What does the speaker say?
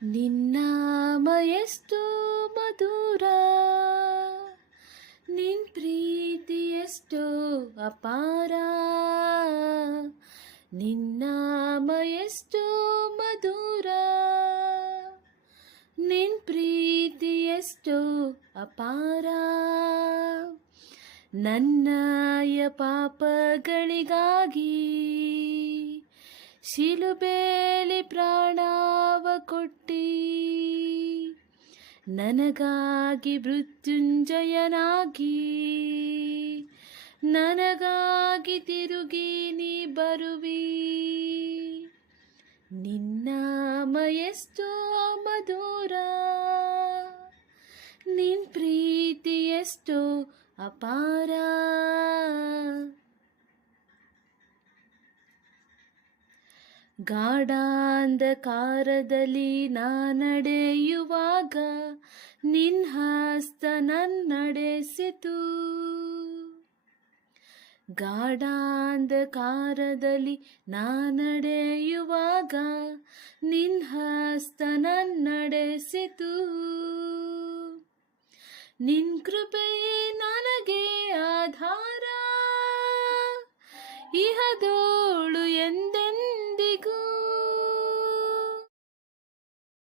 ನಿನ್ನಾಮ ಎಷ್ಟು ಮಧುರ, ನಿನ್ ಪ್ರೀತಿ ಎಷ್ಟೋ ಅಪಾರ. ನಿನ್ನಾಮ ಎಷ್ಟು ಮಧುರ, ನಿನ್ ಪ್ರೀತಿ ಎಷ್ಟೋ ಅಪಾರ. ನನ್ನಯ ಪಾಪಗಳಿಗಾಗಿ ಶಿಲುಬೇಲಿ ಪ್ರಾಣವ ಕೊಟ್ಟಿ, ನನಗಾಗಿ ಮೃತ್ಯುಂಜಯನಾಗಿ, ನನಗಾಗಿ ತಿರುಗಿ ನೀ ಬರುವಿ. ನಿನ್ನಾಮ ಎಷ್ಟೋ ಮಧುರ, ನಿನ್ ಪ್ರೀತಿ ಎಷ್ಟೋ ಅಪಾರ. ಗಾಢಾಂಧಕಾರದಲ್ಲಿ ನಡೆಯುವಾಗ ನಿನ್ ಹಸ್ತ ನನ್ನಡೆಸಿತು. ಗಾಢಾಂಧಕಾರದಲ್ಲಿ ನಡೆಯುವಾಗ ನಿನ್ ಹಸ್ತ ನನ್ನಡೆಸಿತು. ನಿನ್ ಕೃಪೆಯೇ ನನಗೆ ಆಧಾರ, ಇಹದೋ